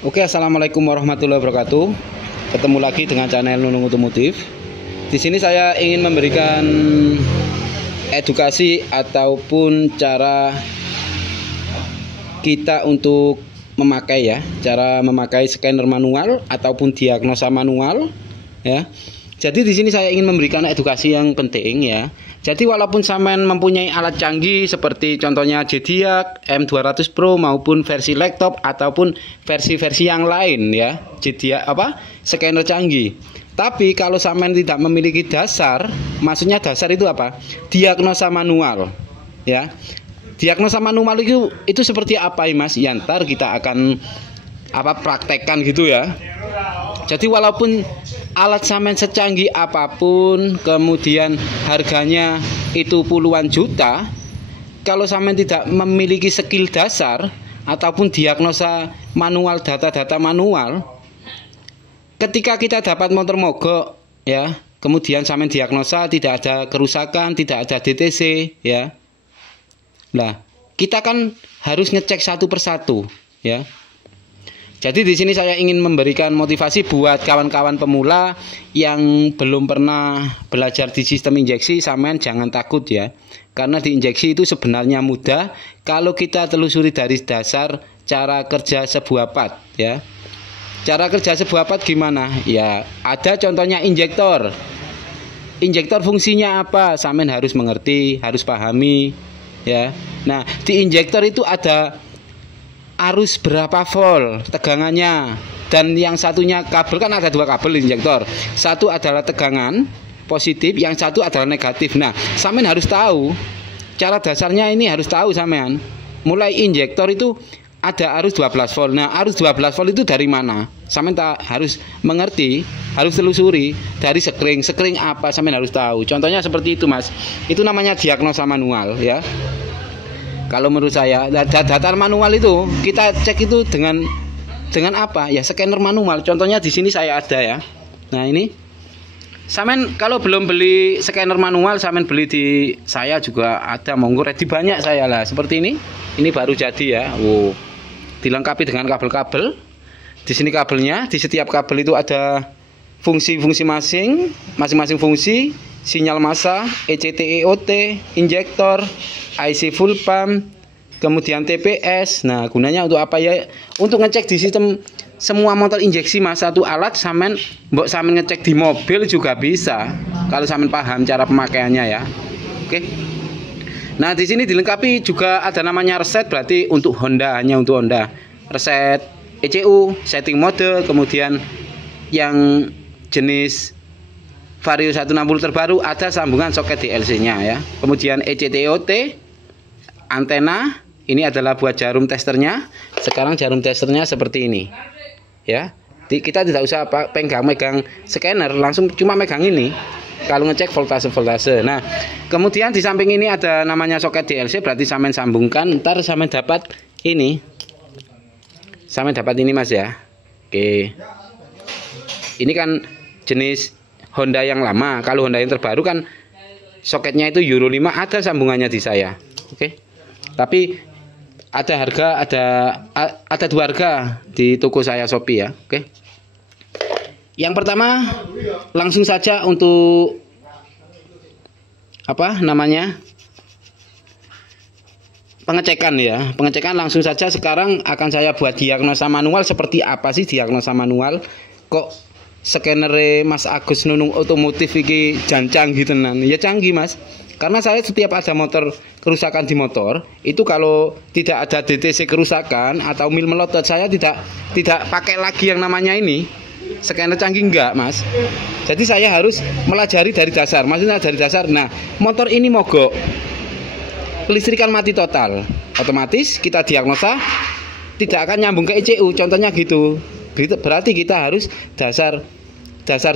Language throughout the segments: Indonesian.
Oke, assalamualaikum warahmatullahi wabarakatuh. Ketemu lagi dengan channel Nunung Otomotif. Di sini saya ingin memberikan edukasi ataupun cara kita untuk memakai ya, cara memakai scanner manual ataupun diagnosa manual ya. Jadi di sini saya ingin memberikan edukasi yang penting ya. Jadi walaupun sampean mempunyai alat canggih seperti contohnya Zodiac M200 Pro maupun versi laptop ataupun versi-versi yang lain ya, Zodiac scanner canggih. Tapi kalau sampean tidak memiliki dasar, maksudnya dasar itu apa? Diagnosa manual ya. Diagnosa manual itu seperti apa ya Mas? Ya, ntar kita akan praktekkan gitu ya. Jadi walaupun alat sampean secanggih apapun, kemudian harganya itu puluhan juta, kalau sampean tidak memiliki skill dasar ataupun diagnosa manual, data-data manual, ketika kita dapat motor mogok ya, kemudian sampean diagnosa tidak ada kerusakan, tidak ada DTC ya. Nah, kita kan harus ngecek satu persatu ya. Jadi di sini saya ingin memberikan motivasi buat kawan-kawan pemula yang belum pernah belajar di sistem injeksi, sampean jangan takut ya. Karena di injeksi itu sebenarnya mudah kalau kita telusuri dari dasar cara kerja sebuah part ya. Cara kerja sebuah part gimana? Ya, ada contohnya injektor. Injektor fungsinya apa? Sampean harus mengerti, harus pahami ya. Nah, di injektor itu ada arus berapa volt tegangannya, dan yang satunya kabel, kan ada dua kabel injektor, satu adalah tegangan positif, yang satu adalah negatif. Nah, sampean harus tahu cara dasarnya, ini harus tahu sampean. Mulai injektor itu ada arus 12 volt. Nah, arus 12 volt itu dari mana? Sampean harus mengerti, harus telusuri dari sekring apa, sampean harus tahu. Contohnya seperti itu Mas, itu namanya diagnosa manual ya. Kalau menurut saya, data manual itu kita cek itu dengan apa? Ya, scanner manual. Contohnya di sini saya ada ya. Nah, ini sampean kalau belum beli scanner manual, sampean beli di saya juga ada, monggo, ready banyak saya lah. Seperti ini. Ini baru jadi ya. Wow. Dilengkapi dengan kabel-kabel. Di sini kabelnya, di setiap kabel itu ada fungsi-fungsi masing-masing fungsi, sinyal massa, ECT, EOT, injektor, IC full pump, kemudian TPS. Nah, gunanya untuk apa ya? Untuk ngecek di sistem semua motor injeksi Mas. Satu alat sampean ngecek di mobil juga bisa kalau sampean paham cara pemakaiannya ya. Oke. Nah, di sini dilengkapi juga ada namanya reset, berarti untuk Honda, hanya untuk Honda. Reset ECU, setting mode, kemudian yang jenis Vario 160 terbaru ada sambungan soket DLC-nya ya. Kemudian ECT-EOT, antena, ini adalah buat jarum testernya. Sekarang jarum testernya seperti ini. Ya. Kita tidak usah megang scanner, langsung cuma megang ini. Kalau ngecek voltase. Nah, kemudian di samping ini ada namanya soket DLC, berarti sampean sambungkan, ntar sampean dapat ini. Sampean dapat ini Mas ya. Oke. Ini kan jenis Honda yang lama. Kalau Honda yang terbaru kan soketnya itu Euro 5, ada sambungannya di saya. Oke. Tapi ada dua harga di toko saya Shopee ya. Oke. Yang pertama, langsung saja untuk pengecekan ya. Pengecekan langsung saja. Sekarang akan saya buat diagnosa manual. Seperti apa sih diagnosa manual? Kok scanner Mas Agus Nunung Otomotif iki canggih tenan? Ya canggih Mas. Karena saya setiap ada motor kerusakan di motor, itu kalau tidak ada DTC kerusakan atau mil melotot, saya tidak pakai lagi yang namanya ini scanner canggih, enggak Mas. Jadi saya harus melajari dari dasar. Maksudnya dari dasar. Nah, motor ini mogok, kelistrikan mati total, otomatis kita diagnosa tidak akan nyambung ke ECU. Contohnya gitu. Berarti kita harus dasar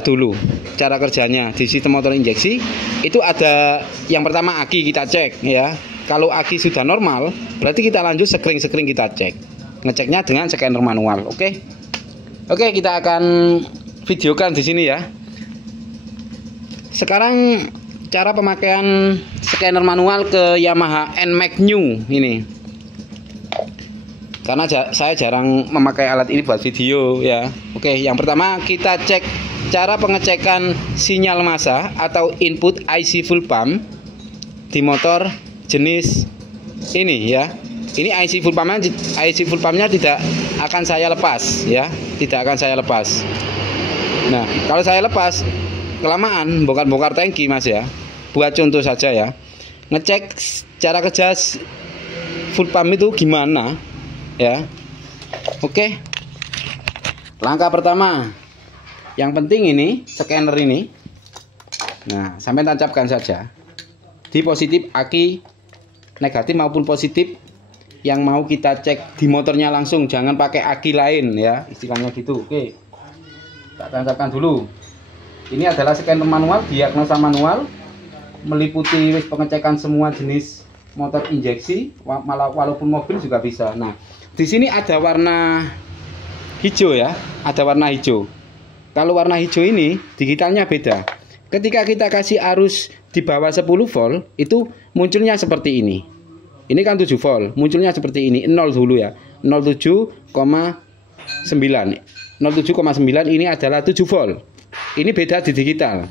dulu cara kerjanya di sistem motor injeksi. Itu ada yang pertama aki kita cek ya. Kalau aki sudah normal, berarti kita lanjut sekring kita cek. Ngeceknya dengan scanner manual. Oke, kita akan videokan di sini ya. Sekarang cara pemakaian scanner manual ke Yamaha NMAX New ini. karena saya jarang memakai alat ini buat video ya. Oke, yang pertama kita cek cara pengecekan sinyal massa atau input IC full pump di motor jenis ini ya. Ini IC full pumpnya tidak akan saya lepas ya, tidak akan saya lepas. Nah, kalau saya lepas kelamaan bongkar-bongkar tangki Mas ya. Buat contoh saja ya, ngecek cara kerja full pump itu gimana ya. Oke, langkah pertama yang penting ini scanner ini. Nah, sampai tancapkan saja di positif aki negatif maupun positif yang mau kita cek di motornya langsung, jangan pakai aki lain ya, istilahnya gitu. Oke, tak tancapkan dulu. Ini adalah scanner manual, diagnosa manual, meliputi pengecekan semua jenis motor injeksi, walaupun mobil juga bisa. Nah, di sini ada warna hijau ya, ada warna hijau. Kalau warna hijau ini digitalnya beda. Ketika kita kasih arus di bawah 10 volt, itu munculnya seperti ini. Ini kan 7 volt, munculnya seperti ini, 0 dulu ya, 07,9. 07,9 ini adalah 7 volt. Ini beda di digital.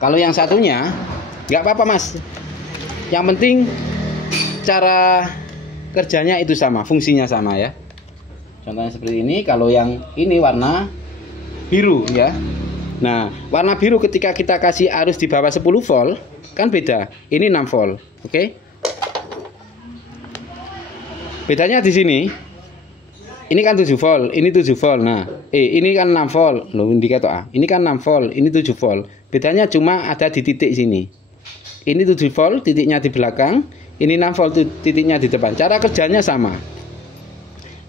Kalau yang satunya, nggak apa-apa Mas. Yang penting cara kerjanya itu sama, fungsinya sama ya. Contohnya seperti ini, kalau yang ini warna biru ya. Nah, warna biru ketika kita kasih arus di bawah 10 volt, kan beda. Ini 6 volt, oke? Bedanya di sini. Ini kan 7 volt, ini 7 volt. Nah, ini kan 6 volt. Loh, indikator A. Ini kan 6 volt, ini 7 volt. Bedanya cuma ada di titik sini. Ini 7 volt, titiknya di belakang. Ini 6 volt, titiknya di depan. Cara kerjanya sama.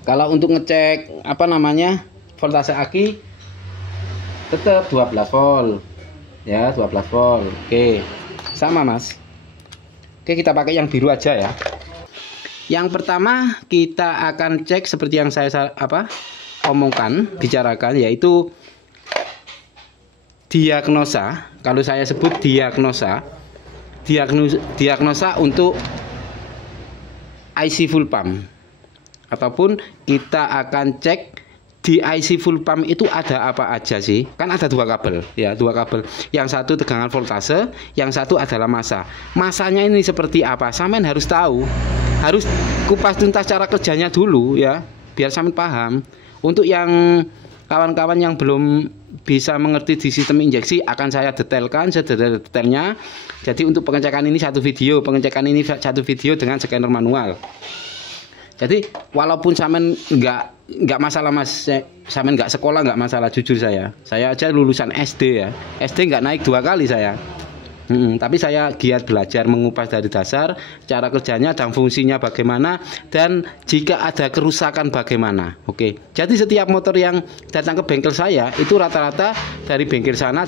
Kalau untuk ngecek apa namanya voltase aki, tetap 12 volt. Ya, 12 volt. Oke. Sama, Mas. Oke, kita pakai yang biru aja ya. Yang pertama kita akan cek seperti yang saya omongkan, bicarakan, yaitu diagnosa. Kalau saya sebut diagnosa untuk IC full pump, ataupun kita akan cek di IC full pump itu ada apa aja sih? Kan ada dua kabel ya, dua kabel. Yang satu tegangan voltase, yang satu adalah massa. Massanya ini seperti apa? Sampean harus tahu. Harus kupas tuntas cara kerjanya dulu ya, biar sampean paham. Untuk yang kawan-kawan yang belum bisa mengerti di sistem injeksi, akan saya detailkan sedetail-detailnya. Jadi untuk pengecekan ini satu video, dengan scanner manual. Jadi walaupun sampean nggak masalah Mas, sampean nggak sekolah nggak masalah, jujur saya aja lulusan SD ya, SD nggak naik 2 kali saya. Tapi saya giat belajar mengupas dari dasar cara kerjanya dan fungsinya bagaimana, dan jika ada kerusakan bagaimana. Oke. Jadi setiap motor yang datang ke bengkel saya itu rata-rata dari bengkel sana,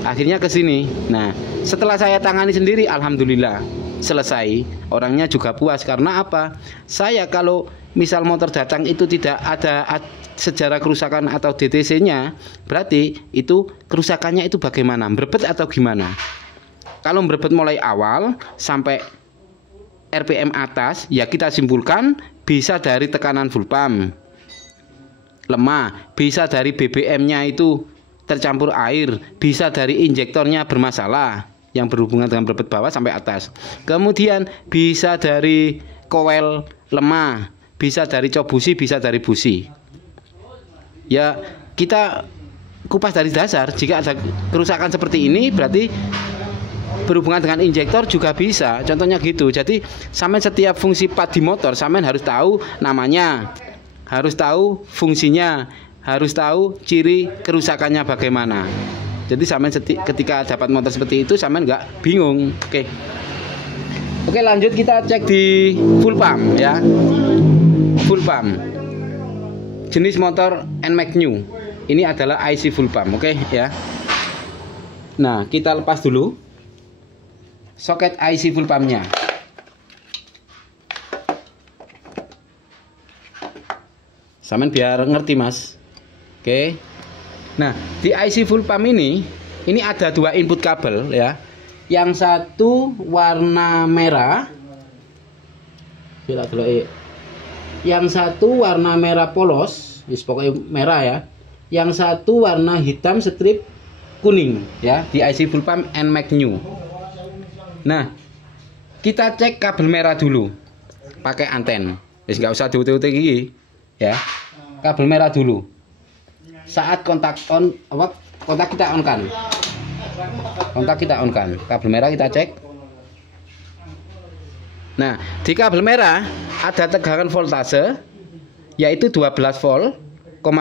akhirnya ke sini. Nah, setelah saya tangani sendiri, alhamdulillah selesai. Orangnya juga puas karena apa? Saya kalau misal motor datang itu tidak ada sejarah kerusakan atau DTC-nya, berarti itu kerusakannya itu bagaimana, merebet atau gimana. Kalau merebet mulai awal sampai RPM atas, ya kita simpulkan bisa dari tekanan full pump lemah, bisa dari BBM-nya itu tercampur air, bisa dari injektornya bermasalah yang berhubungan dengan merebet bawah sampai atas. Kemudian bisa dari coil lemah, bisa dari cok busi, bisa dari busi. Ya, kita kupas dari dasar. Jika ada kerusakan seperti ini, berarti berhubungan dengan injektor juga bisa. Contohnya gitu. Jadi, sampai setiap fungsi part di motor, sampai harus tahu namanya, harus tahu fungsinya, harus tahu ciri kerusakannya bagaimana. Jadi, sampai ketika dapat motor seperti itu, sampai nggak bingung. Oke, lanjut kita cek di full pump ya. Full pump. Jenis motor NMAX New. Ini adalah IC full pump, oke ya. Nah, kita lepas dulu soket IC full pumpnya. Sampean biar ngerti, Mas. Oke. Nah, di IC full pump ini ada 2 input kabel ya. Yang satu warna merah. Yang satu warna merah polos, pokoknya merah ya. Yang satu warna hitam strip kuning ya, di IC full pump NMAX New. Nah, kita cek kabel merah dulu pakai anten. Nggak usah diutik-utik gini ya. Kabel merah dulu. Saat kontak on, kontak kita on kan. Kontak kita on kan. Kabel merah kita cek. Nah, di kabel merah ada tegangan voltase yaitu 12 volt,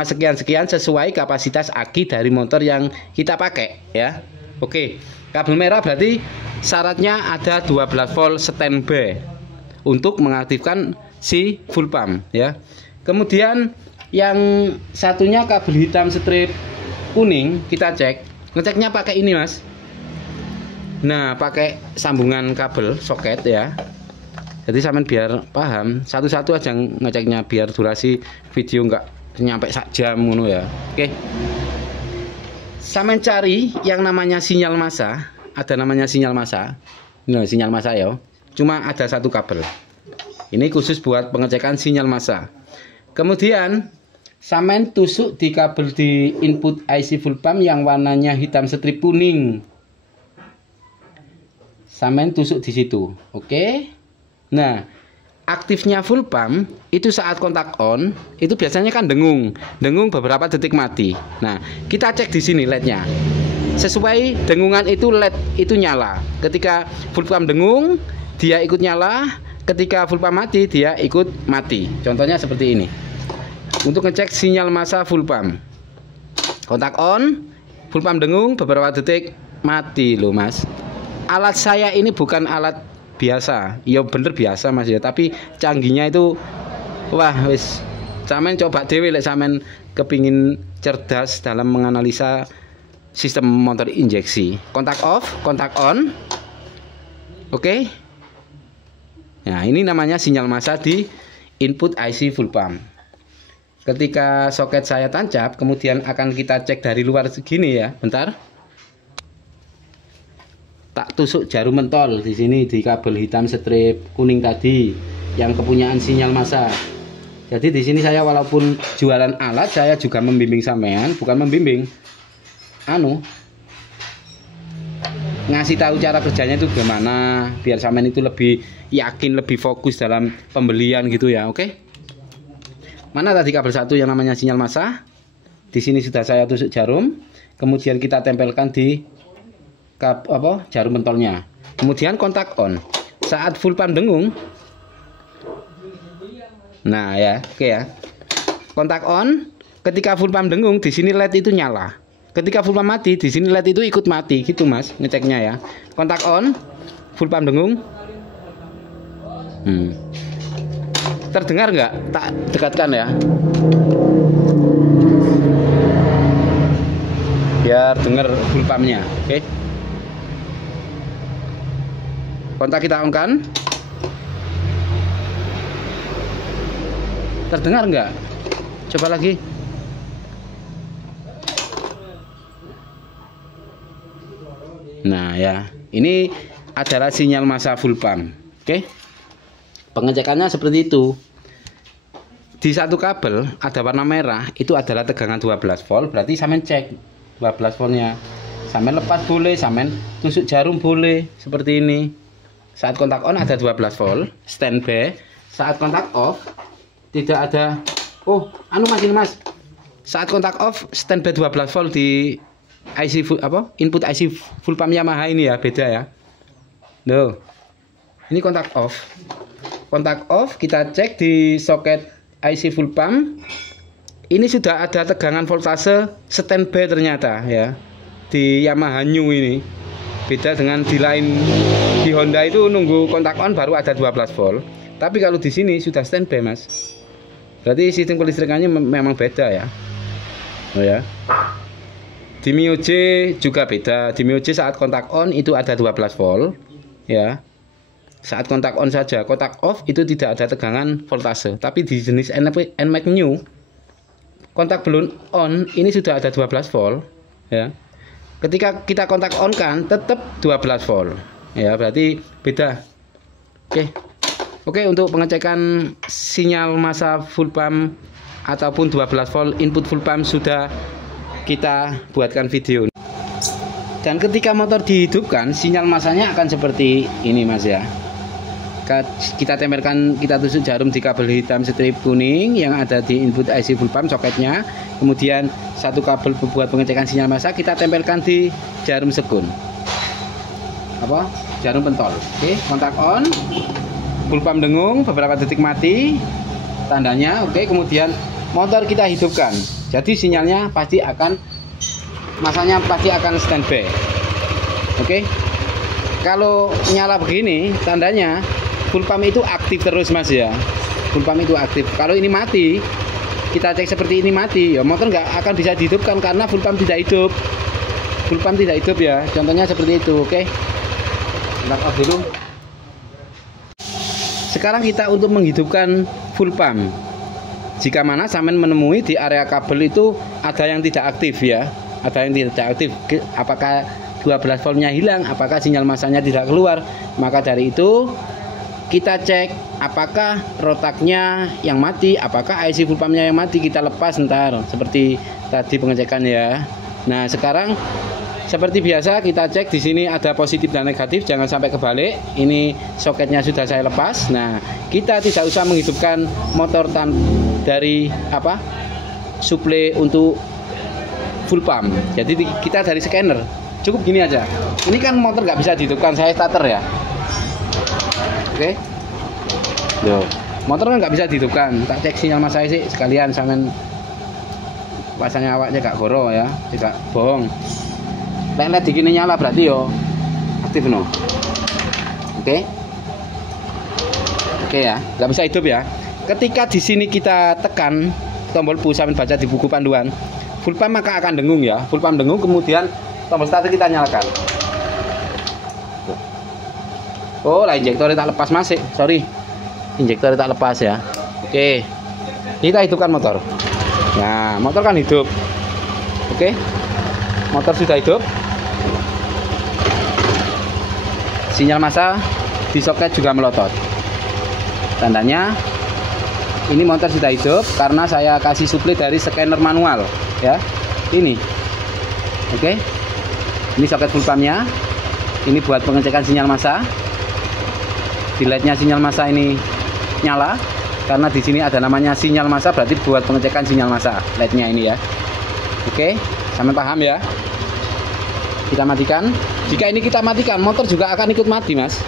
sekian sesuai kapasitas aki dari motor yang kita pakai ya. Oke, kabel merah berarti syaratnya ada 12 volt standby untuk mengaktifkan si full pump ya. Kemudian yang satunya kabel hitam strip kuning kita cek. Ngeceknya pakai ini, Mas. Nah, pakai sambungan kabel soket ya. Jadi sampean biar paham, satu-satu aja ngeceknya biar durasi video nggak nyampe sak jam ngono ya. Oke. Sampean cari yang namanya sinyal massa, ada namanya sinyal massa. Ini sinyal massa ya. Cuma ada satu kabel. Ini khusus buat pengecekan sinyal massa. Kemudian sampean tusuk di kabel di input IC full pump yang warnanya hitam strip kuning. Sampean tusuk di situ. Oke. Nah, aktifnya full pump itu saat kontak on itu biasanya kan dengung beberapa detik mati. Nah, kita cek di sini LED-nya. Sesuai dengungan itu LED itu nyala. Ketika full pump dengung, dia ikut nyala. Ketika full pump mati, dia ikut mati. Contohnya seperti ini. Untuk ngecek sinyal massa full pump. Kontak on, full pump dengung beberapa detik mati loh, Mas. Alat saya ini bukan alat biasa. Ya bener biasa, Mas ya, tapi canggihnya itu wah wis sampean coba dhewe lek sampean kepingin cerdas dalam menganalisa sistem motor injeksi. Kontak off, kontak on. Oke. Nah, ini namanya sinyal massa di input IC full pump. Ketika soket saya tancap, kemudian akan kita cek dari luar segini ya. Bentar. Tak tusuk jarum mentol di sini di kabel hitam strip kuning tadi yang kepunyaan sinyal massa. Jadi di sini saya walaupun jualan alat, saya juga membimbing sampean, bukan membimbing. Ngasih tahu cara kerjanya itu gimana, biar sampean itu lebih yakin, lebih fokus dalam pembelian gitu ya. Oke? Mana tadi kabel satu yang namanya sinyal massa? Di sini sudah saya tusuk jarum, kemudian kita tempelkan di jarum pentolnya. Kemudian kontak on. Saat full pump dengung. Nah ya, oke ya. Kontak on. Ketika full pump dengung, di sini LED itu nyala. Ketika full pump mati, di sini LED itu ikut mati, gitu Mas, ngeceknya ya. Kontak on, full pump dengung. Terdengar nggak? Tak dekatkan ya. Biar dengar full pumpnya, oke? Kontak kita on kan? Terdengar nggak? Coba lagi. Nah ya, ini adalah sinyal massa full pump. Oke? Pengecekannya seperti itu. Di satu kabel ada warna merah, itu adalah tegangan 12 volt. Berarti sampean cek 12 voltnya. Sampean lepas boleh, sampean tusuk jarum boleh, seperti ini. Saat kontak on ada 12 volt, standby. Saat kontak off tidak ada. Oh, Mas. Saat kontak off standby 12 volt di IC full, input IC full pump Yamaha ini ya, beda ya. Loh. Ini kontak off. Kontak off kita cek di soket IC full pump. Ini sudah ada tegangan voltase standby ternyata ya. Di Yamaha New ini. Beda dengan di lain, di Honda itu nunggu kontak on baru ada 12 volt. Tapi kalau di sini sudah standby, Mas. Berarti sistem kelistrikannya memang beda ya. Oh ya. Di Mio J juga beda. Di Mio J saat kontak on itu ada 12 volt ya. Saat kontak on saja, kontak off itu tidak ada tegangan voltase. Tapi di jenis NMAX New, kontak belum on ini sudah ada 12 volt ya. Ketika kita kontak on kan tetap 12 volt ya, berarti beda. Oke. Oke, untuk pengecekan sinyal massa full pump ataupun 12 volt input full pump sudah kita buatkan video. Dan ketika motor dihidupkan, sinyal massanya akan seperti ini Mas ya. Kita tempelkan, kita tusuk jarum di kabel hitam strip kuning yang ada di input IC full pump soketnya. Kemudian satu kabel buat pengecekan sinyal massa kita tempelkan di jarum sekun. Jarum pentol. Oke, kontak on. Full pump dengung, beberapa detik mati tandanya. Oke, kemudian motor kita hidupkan. Jadi sinyalnya pasti akan, masanya pasti akan standby. Oke, kalau nyala begini tandanya full pump itu aktif terus Mas ya. Full pump itu aktif. Kalau ini mati, kita cek seperti ini mati, ya motor nggak akan bisa dihidupkan karena full pump tidak hidup. Full pump tidak hidup ya. Contohnya seperti itu. Oke, kita off dulu. Sekarang kita untuk menghidupkan full pump. Jika mana sampean menemui di area kabel itu ada yang tidak aktif ya. Ada yang tidak aktif. Apakah 12 voltnya hilang? Apakah sinyal massanya tidak keluar? Maka dari itu kita cek apakah rotaknya yang mati, apakah IC full pumpnya yang mati. Kita lepas ntar seperti tadi pengecekan ya. Nah, sekarang seperti biasa kita cek di sini ada positif dan negatif, jangan sampai kebalik. Ini soketnya sudah saya lepas. Nah, kita tidak usah menghidupkan motor dari suplai untuk full pump. Jadi kita dari scanner cukup gini aja. Ini kan motor nggak bisa dihidupkan, saya starter ya. Oke, motor kan nggak bisa dihidupkan. Tak cek sinyal massa sih sekalian, sampean pasangnya awaknya gak goro ya, tidak bohong. Led dikini nyala berarti yo aktif no. Oke ya, nggak bisa hidup ya. Ketika di sini kita tekan tombol push, sampai baca di buku panduan full pump maka akan dengung ya. Full pump dengung, kemudian tombol starter kita nyalakan. Oh lah, injektornya tak lepas Mas, sorry, injektornya tak lepas ya. Oke, kita hidupkan motor. Nah, motor kan hidup. Oke, motor sudah hidup. Sinyal massa di soket juga melotot. Tandanya ini motor sudah hidup karena saya kasih suplai dari scanner manual ya. Ini. Oke. Ini soket full pumpnya. Ini buat pengecekan sinyal massa. Di LED-nya sinyal massa ini nyala karena di sini ada namanya sinyal massa, berarti buat pengecekan sinyal massa LED-nya ini ya. Oke, sampai paham ya? Kita matikan. Jika ini kita matikan, motor juga akan ikut mati Mas.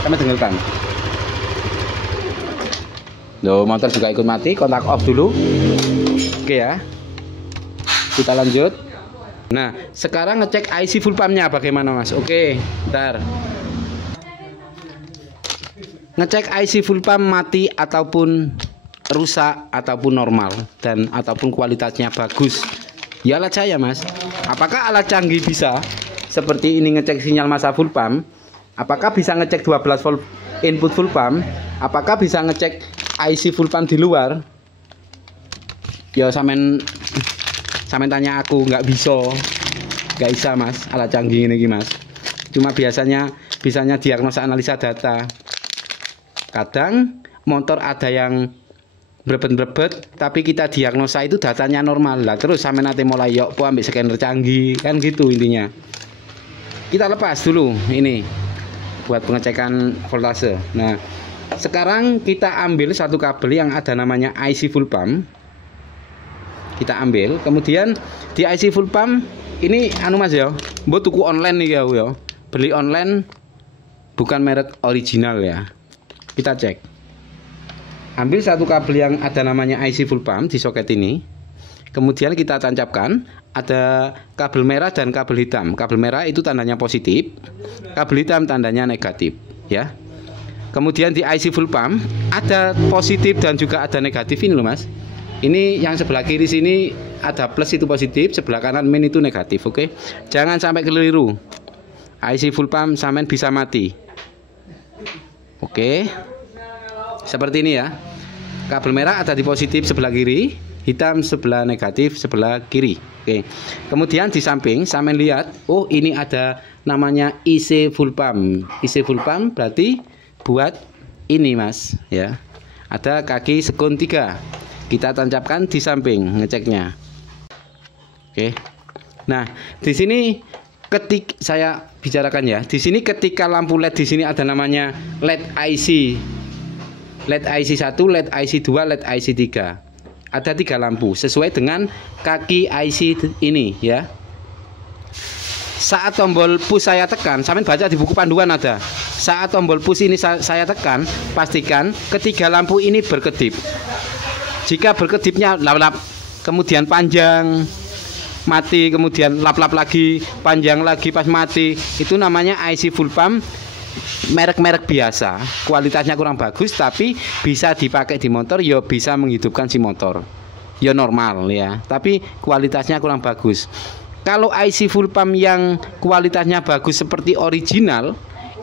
Kami dengarkan. Loh, motor juga ikut mati. Kontak off dulu. Oke ya. Kita lanjut. Nah, sekarang ngecek IC full pumpnya bagaimana Mas? Oke, bentar. Ngecek IC full pump mati ataupun rusak ataupun normal dan ataupun kualitasnya bagus. Ya alat saya Mas. Apakah alat canggih bisa seperti ini ngecek sinyal massa full pump? Apakah bisa ngecek 12 volt input full pump? Apakah bisa ngecek IC full pump di luar? Ya sampean tanya aku, nggak bisa Mas, alat canggih ini Mas. Cuma bisanya diagnosa analisa data. Kadang motor ada yang brebet-brebet, tapi kita diagnosa itu datanya normal lah. Terus sampean nanti mulai yuk ambil scanner canggih, kan gitu intinya. Kita lepas dulu ini buat pengecekan voltase. Nah, sekarang kita ambil satu kabel yang ada namanya IC full pump. Kita ambil, kemudian di IC full pump ini Mas ya, mbok tuku online nih ya. Beli online bukan merek original ya. Kita cek. Ambil satu kabel yang ada namanya IC full pump di soket ini. Kemudian kita tancapkan, ada kabel merah dan kabel hitam. Kabel merah itu tandanya positif, kabel hitam tandanya negatif ya. Kemudian di IC full pump ada positif dan juga ada negatif ini loh Mas. Ini yang sebelah kiri sini ada plus itu positif, sebelah kanan min itu negatif, oke. Jangan sampai keliru. IC full pump sampean bisa mati. Oke. Seperti ini ya. Kabel merah ada di positif sebelah kiri, hitam sebelah negatif sebelah kiri. Oke. Kemudian di samping sampean lihat, oh ini ada namanya IC full pump. IC full pump berarti buat ini Mas ya. Ada kaki sekun 3. Kita tancapkan di samping ngeceknya. Oke. Nah, di sini saya bicarakan ya. Di sini ketika lampu LED di sini ada namanya LED IC. LED IC 1, LED IC 2, LED IC 3. Ada 3 lampu sesuai dengan kaki IC ini ya. Saat tombol push saya tekan, sampai baca di buku panduan ada. Saat tombol push ini saya tekan, pastikan ketiga lampu ini berkedip. Jika berkedipnya lap-lap, kemudian panjang, mati, kemudian lap-lap lagi, panjang lagi pas mati, itu namanya IC full pump merek-merek biasa. Kualitasnya kurang bagus tapi bisa dipakai di motor, ya bisa menghidupkan si motor. Ya normal ya, tapi kualitasnya kurang bagus. Kalau IC full pump yang kualitasnya bagus seperti original,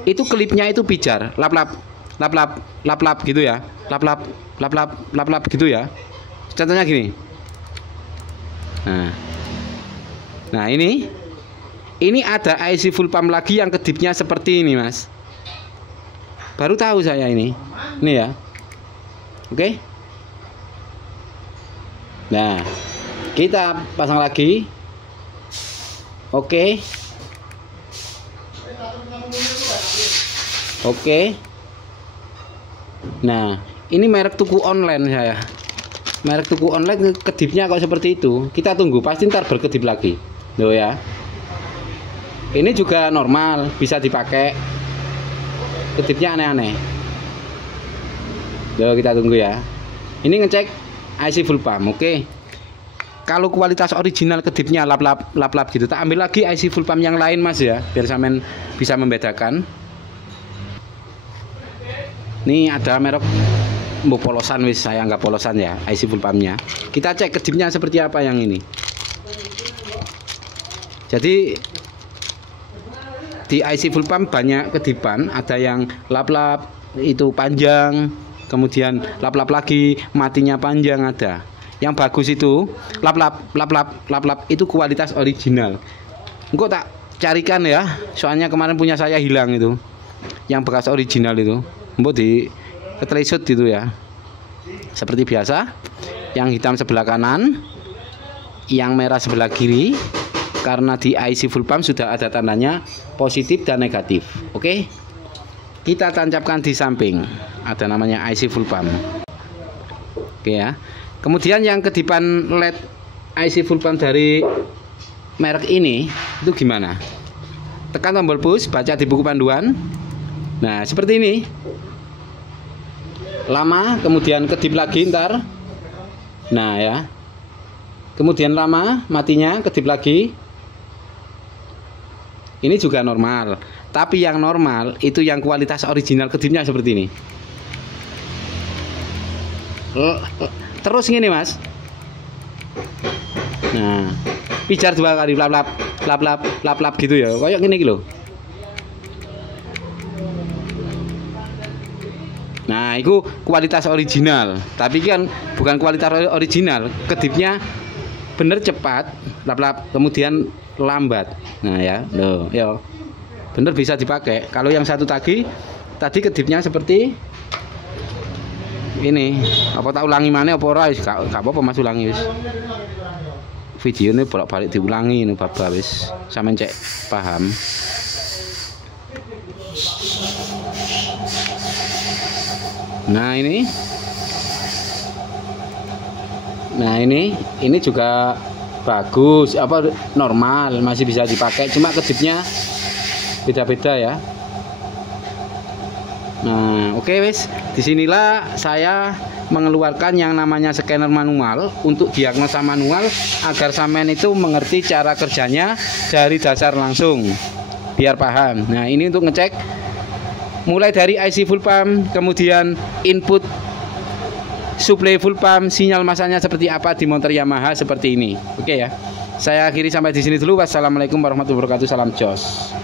itu klipnya itu pijar, lap-lap, lap-lap, lap-lap gitu ya, lap-lap, lap-lap, lap-lap gitu ya. Contohnya gini. Nah ini ada IC full pump lagi yang kedipnya seperti ini Mas. Baru tahu saya ini ya. Oke. Nah kita pasang lagi. Oke. Nah, ini merek tuku online saya. Merek tuku online kedipnya kok seperti itu. Kita tunggu, pasti ntar berkedip lagi. Loh ya. Ini juga normal, bisa dipakai. Kedipnya aneh-aneh. Loh, kita tunggu ya. Ini ngecek IC full pump, oke. Kalau kualitas original kedipnya lap-lap gitu, tak ambil lagi IC full pump yang lain Mas ya, biar sampean bisa membedakan. Ini ada merek polosan wis, saya nggak polosan ya IC full pumpnya. Kita cek kedipnya seperti apa yang ini. Jadi di IC full pump banyak kedipan, ada yang lap-lap itu panjang, kemudian lap-lap lagi, matinya panjang ada. Yang bagus itu lap-lap itu kualitas original. Engkau tak carikan ya, soalnya kemarin punya saya hilang itu, yang bekas original itu. Mbok di ketelisut gitu ya. Seperti biasa, yang hitam sebelah kanan, yang merah sebelah kiri. Karena di IC full pump sudah ada tandanya positif dan negatif. Oke. Kita tancapkan di samping, ada namanya IC full pump. Oke ya. Kemudian yang kedipan LED IC full pump dari merek ini itu gimana? Tekan tombol push, baca di buku panduan. Nah seperti ini. Lama, kemudian kedip lagi ntar. Nah ya. Kemudian lama, matinya kedip lagi. Ini juga normal. Tapi yang normal itu yang kualitas original kedipnya seperti ini. Terus gini Mas. Nah, pijar 2 kali lap-lap gitu ya. Kayak gini loh. Nah, itu kualitas original. Tapi kan bukan kualitas original. Kedipnya bener cepat, lap-lap, kemudian lambat. Nah ya, loh, ya. Bener bisa dipakai. Kalau yang satu tadi kedipnya seperti ini. Apa tak ulangi mana apa ora wis gak apa-apa Mas ulangi wis. Videone bolak-balik diulangi ini bab wis sampean cek paham. Nah ini juga bagus, apa normal, masih bisa dipakai, cuma kedipnya beda-beda ya. Nah, oke wes. Disinilah saya mengeluarkan yang namanya scanner manual untuk diagnosa manual agar sampean itu mengerti cara kerjanya dari dasar langsung biar paham. Nah, ini untuk ngecek mulai dari IC full pump, kemudian input supply full pump, sinyal masanya seperti apa di motor Yamaha seperti ini. Oke ya. Saya akhiri sampai di sini dulu. Wassalamualaikum warahmatullahi wabarakatuh. Salam jos.